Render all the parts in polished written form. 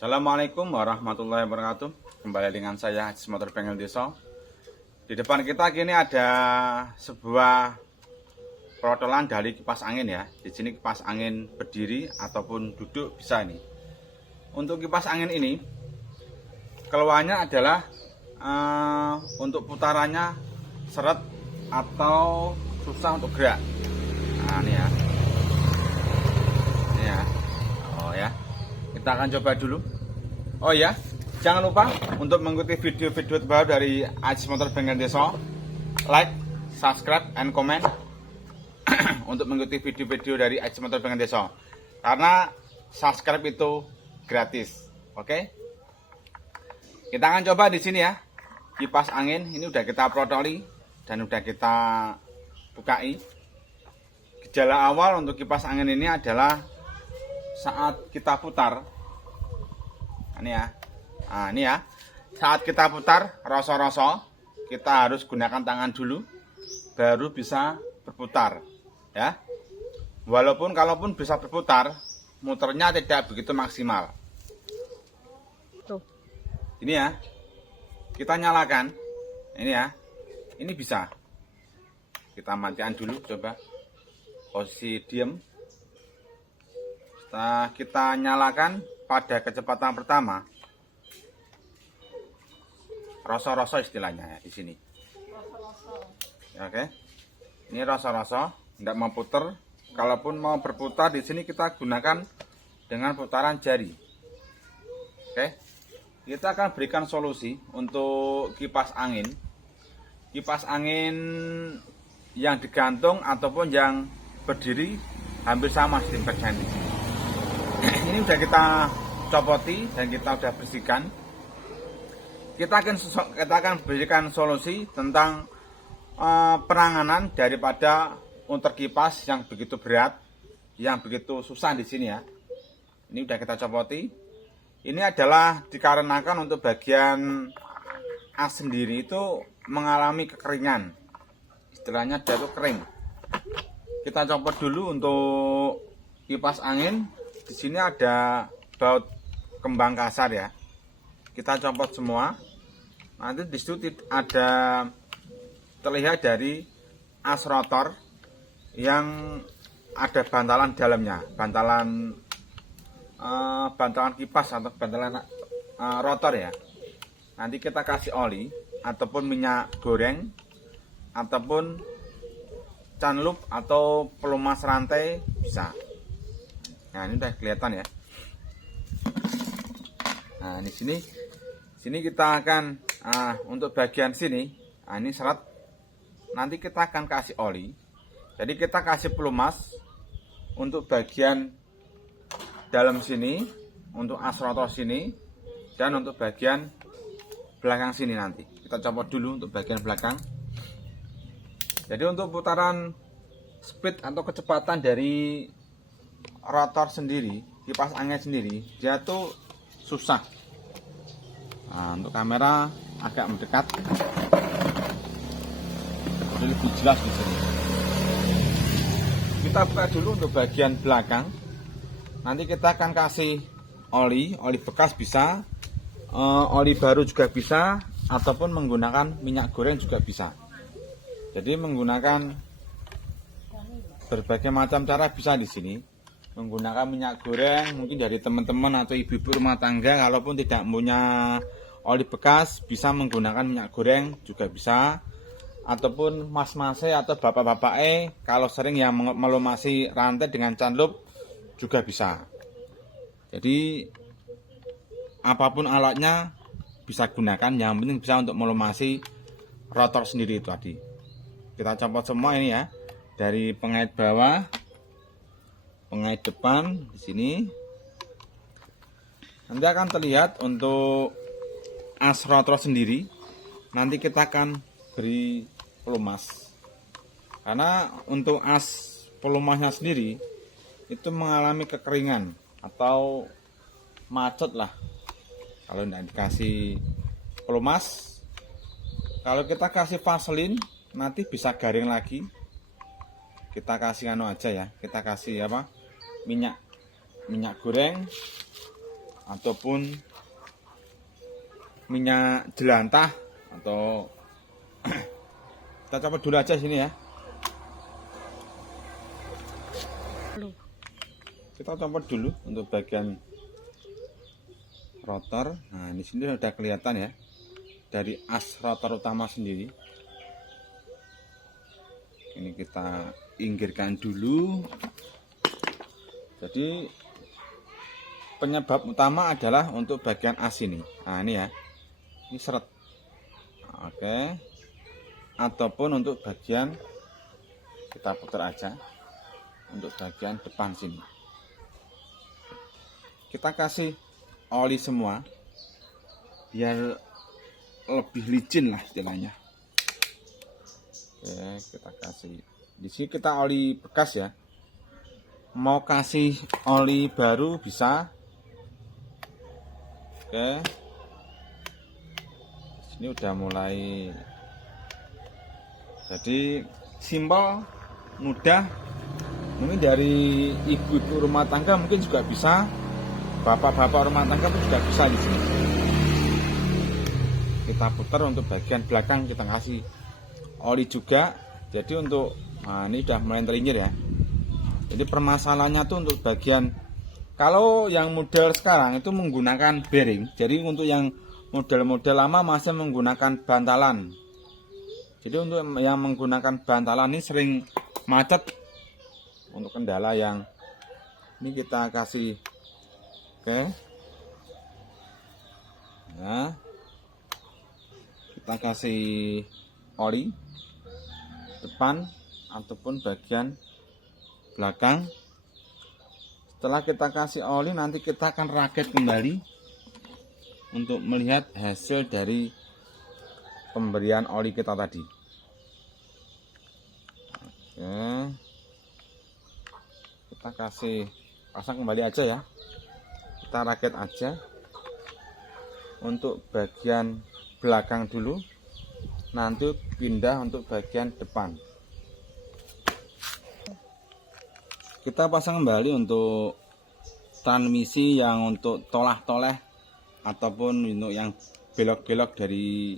Assalamualaikum warahmatullahi wabarakatuh. Kembali dengan saya Haji Motor Bengkel Desa. Di depan kita kini ada sebuah protolan dari kipas angin ya. Di sini kipas angin berdiri ataupun duduk bisa ini. Untuk kipas angin ini keluarnya adalah untuk putarannya seret atau susah untuk gerak. Nah ini ya. Ini ya. Oh ya. Kita akan coba dulu. Oh ya, jangan lupa untuk mengikuti video-video terbaru dari Haji Motor Bengkel Desa. Like, subscribe, and comment untuk mengikuti video-video dari Haji Motor Bengkel Desa. Karena subscribe itu gratis. Oke? Kita akan coba di sini ya. Kipas angin ini udah kita protoli dan udah kita bukai. Gejala awal untuk kipas angin ini adalah saat kita putar, ini ya, nah ini ya, saat kita putar rosok-rosok, kita harus gunakan tangan dulu, baru bisa berputar, ya. Walaupun kalaupun bisa berputar, muternya tidak begitu maksimal. Tuh. Ini ya, kita nyalakan, ini ya, ini bisa. Kita matikan dulu, coba posisi diem. Setelah kita nyalakan pada kecepatan pertama, rosok-rosok istilahnya ya di sini. Ya, oke, ini rosok-rosok, tidak mau putar. Kalaupun mau berputar di sini kita gunakan dengan putaran jari. Oke, kita akan berikan solusi untuk kipas angin. Kipas angin yang digantung ataupun yang berdiri hampir sama speknya ini. Ini udah kita copoti dan kita udah bersihkan. Kita akan berikan solusi tentang penanganan daripada unter kipas yang begitu berat, yang begitu susah di sini ya. Ini udah kita copoti. Ini adalah dikarenakan untuk bagian as sendiri itu mengalami kekeringan. Istilahnya dia itu kering. Kita copot dulu untuk kipas angin. Di sini ada baut kembang kasar ya. Kita copot semua. Nanti di situ ada terlihat dari as rotor yang ada bantalan dalamnya, bantalan kipas atau bantalan rotor ya. Nanti kita kasih oli ataupun minyak goreng ataupun canlup atau pelumas rantai bisa. Nah ini udah kelihatan ya. Nah di sini kita akan untuk bagian sini, nah ini seret. Nanti kita akan kasih oli. Jadi kita kasih pelumas untuk bagian dalam sini, untuk as rotor sini, dan untuk bagian belakang sini nanti. Kita copot dulu untuk bagian belakang. Jadi untuk putaran speed atau kecepatan dari rotor sendiri, kipas angin sendiri, dia tuh susah. Nah, untuk kamera agak mendekat, jadi lebih jelas di sini. Kita buka dulu untuk bagian belakang. Nanti kita akan kasih oli bekas bisa, oli baru juga bisa, ataupun menggunakan minyak goreng juga bisa. Jadi menggunakan berbagai macam cara bisa di sini. Menggunakan minyak goreng mungkin dari teman-teman atau ibu-ibu rumah tangga, kalaupun tidak punya oli bekas bisa menggunakan minyak goreng juga bisa, ataupun mas-mase atau bapak-bapak kalau sering yang melumasi rantai dengan canlup juga bisa. Jadi apapun alatnya bisa gunakan, yang penting bisa untuk melumasi rotor sendiri itu tadi. Kita copot semua ini ya, dari pengait bawah, pengait depan di sini. Nanti akan terlihat untuk as rotor sendiri. Nanti kita akan beri pelumas. Karena untuk as pelumasnya sendiri itu mengalami kekeringan atau macet lah. Kalau tidak dikasih pelumas, kalau kita kasih vaselin nanti bisa garing lagi. Kita kasih aja ya, kita kasih minyak goreng ataupun minyak jelantah, atau kita copot dulu aja sini ya. Loh. Kita copot dulu untuk bagian rotor. Nah, di sini sudah kelihatan ya dari as rotor utama sendiri. Ini kita inggirkan dulu. Jadi penyebab utama adalah untuk bagian as ini. Nah, ini ya. Ini seret. Oke. Ataupun untuk bagian, kita putar aja untuk bagian depan sini. Kita kasih oli semua biar lebih licin lah istilahnya. Oke, kita kasih. Di sini kita oli bekas ya. Mau kasih oli baru bisa. Oke. Ini udah mulai. Jadi simpel, mudah. Mungkin dari ibu-ibu rumah tangga mungkin juga bisa. Bapak-bapak rumah tangga pun juga bisa di sini. Kita putar untuk bagian belakang, kita kasih oli juga. Jadi untuk, nah ini udah mulai terlinyir ya. Jadi permasalahannya tuh untuk bagian, kalau yang model sekarang itu menggunakan bearing. Jadi untuk yang model-model lama masih menggunakan bantalan. Jadi untuk yang menggunakan bantalan ini sering macet. Untuk kendala yang ini kita kasih, oke. Nah, kita kasih oli depan ataupun bagian belakang. Setelah kita kasih oli, nanti kita akan rakit kembali untuk melihat hasil dari pemberian oli kita tadi. Oke. Kita kasih pasang kembali aja ya. Kita rakit aja untuk bagian belakang dulu, nanti pindah untuk bagian depan. Kita pasang kembali untuk transmisi yang untuk tolah-toleh ataupun untuk yang belok-belok dari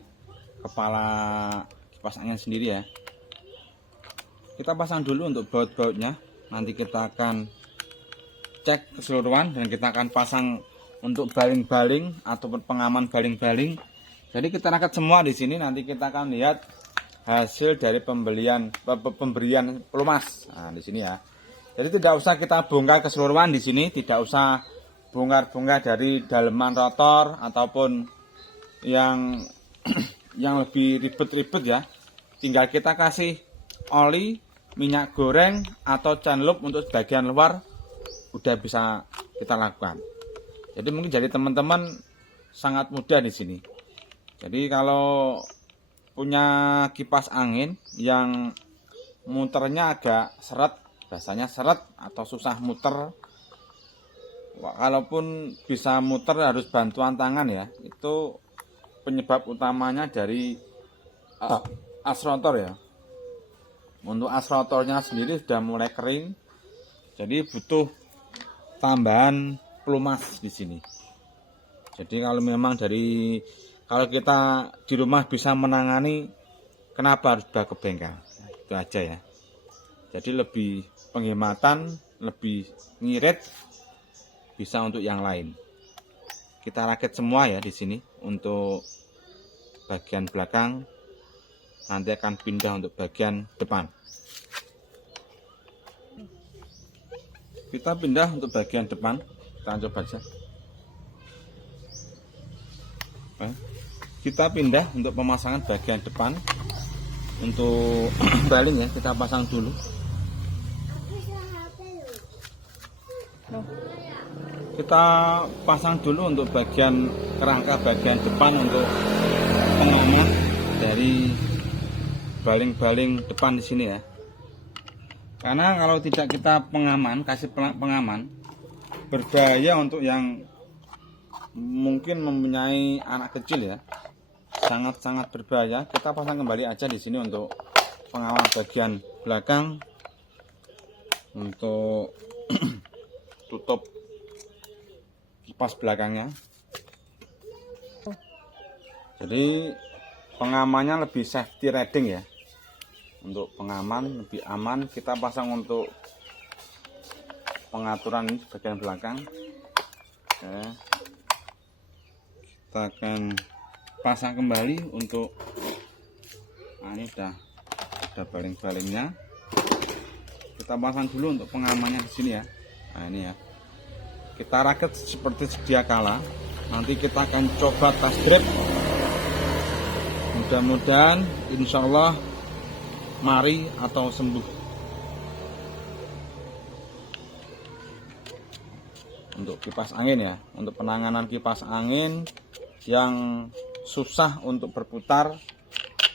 kepala kipas angin sendiri ya. Kita pasang dulu untuk baut-bautnya, nanti kita akan cek keseluruhan dan kita akan pasang untuk baling-baling ataupun pengaman baling-baling. Jadi kita rakit semua di sini, nanti kita akan lihat hasil dari pemberian pelumas. Nah, di sini ya. Jadi tidak usah kita bongkar keseluruhan di sini, tidak usah bongkar-bongkar dari daleman rotor ataupun yang yang lebih ribet-ribet ya. Tinggal kita kasih oli, minyak goreng atau canlup untuk bagian luar, udah bisa kita lakukan. Jadi mungkin jadi teman-teman sangat mudah di sini. Jadi kalau punya kipas angin yang muternya agak seret, bahasanya seret atau susah muter, kalaupun bisa muter harus bantuan tangan ya. Itu penyebab utamanya dari as rotor ya. Untuk as rotornya sendiri sudah mulai kering, jadi butuh tambahan pelumas di sini. Jadi kalau kita di rumah bisa menangani, kenapa harus bawa ke bengkel? Nah, itu aja ya. Jadi lebih penghematan, lebih ngirit, bisa untuk yang lain. Kita rakit semua ya di sini untuk bagian belakang, nanti akan pindah untuk bagian depan. Kita pindah untuk bagian depan, kita coba aja. Kita pindah untuk pemasangan bagian depan. Untuk baling ya, kita pasang dulu. Kita pasang dulu untuk bagian kerangka bagian depan untuk pengaman dari baling-baling depan di sini ya. Karena kalau tidak kita pengaman, kasih pengaman, berbahaya untuk yang mungkin mempunyai anak kecil ya. Sangat-sangat berbahaya. Kita pasang kembali aja di sini untuk pengaman bagian belakang, untuk tutup kipas belakangnya. Jadi pengamannya lebih safety riding ya. Untuk pengaman lebih aman, kita pasang untuk pengaturan ini bagian belakang. Oke. Kita akan pasang kembali untuk ini udah baling-balingnya. Kita pasang dulu untuk pengamannya di sini ya. Nah ini ya, kita rakit seperti sedia kala. Nanti kita akan coba tes grip. Mudah-mudahan insya Allah mari atau sembuh. Untuk kipas angin ya, untuk penanganan kipas angin yang susah untuk berputar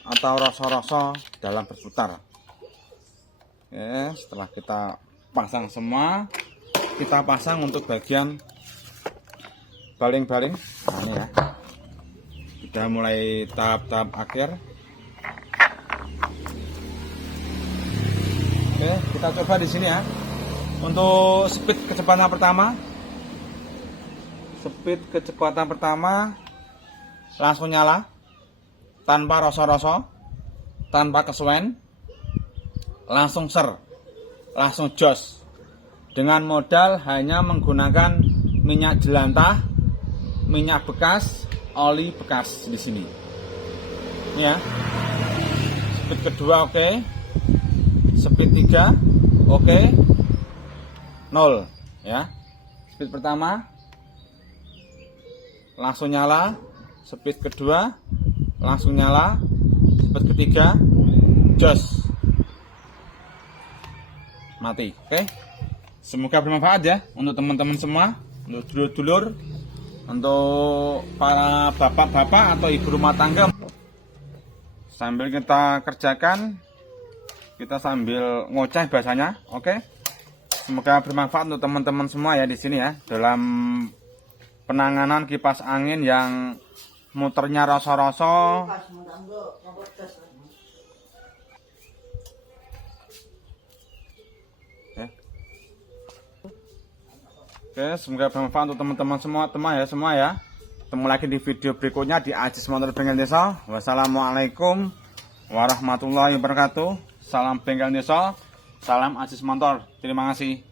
atau rasa-rasa dalam berputar. Oke, setelah kita pasang semua, kita pasang untuk bagian baling-baling. Nah ini ya, sudah mulai tahap-tahap akhir. Oke, kita coba di sini ya. Untuk speed kecepatan pertama, langsung nyala, tanpa rasa-rasa, tanpa kesuwen, langsung ser, langsung jos. Dengan modal hanya menggunakan minyak jelantah, minyak bekas, oli bekas di sini. Ini ya. Speed kedua oke. Speed 3 oke. 0 ya. Speed pertama langsung nyala, speed kedua langsung nyala, speed ketiga jos, mati. Oke, semoga bermanfaat ya untuk teman-teman semua, untuk dulur-dulur, untuk para bapak-bapak atau ibu rumah tangga. Sambil kita kerjakan, kita sambil ngoceh bahasanya. Oke, semoga bermanfaat untuk teman-teman semua ya di sini ya, dalam penanganan kipas angin yang muternya rasa-rasa. Oke, semoga bermanfaat untuk teman-teman semua ya. Ketemu lagi di video berikutnya di Aziz Motor Bengkel Desa. Wassalamualaikum warahmatullahi wabarakatuh. Salam Bengkel Desa, salam Aziz Motor. Terima kasih.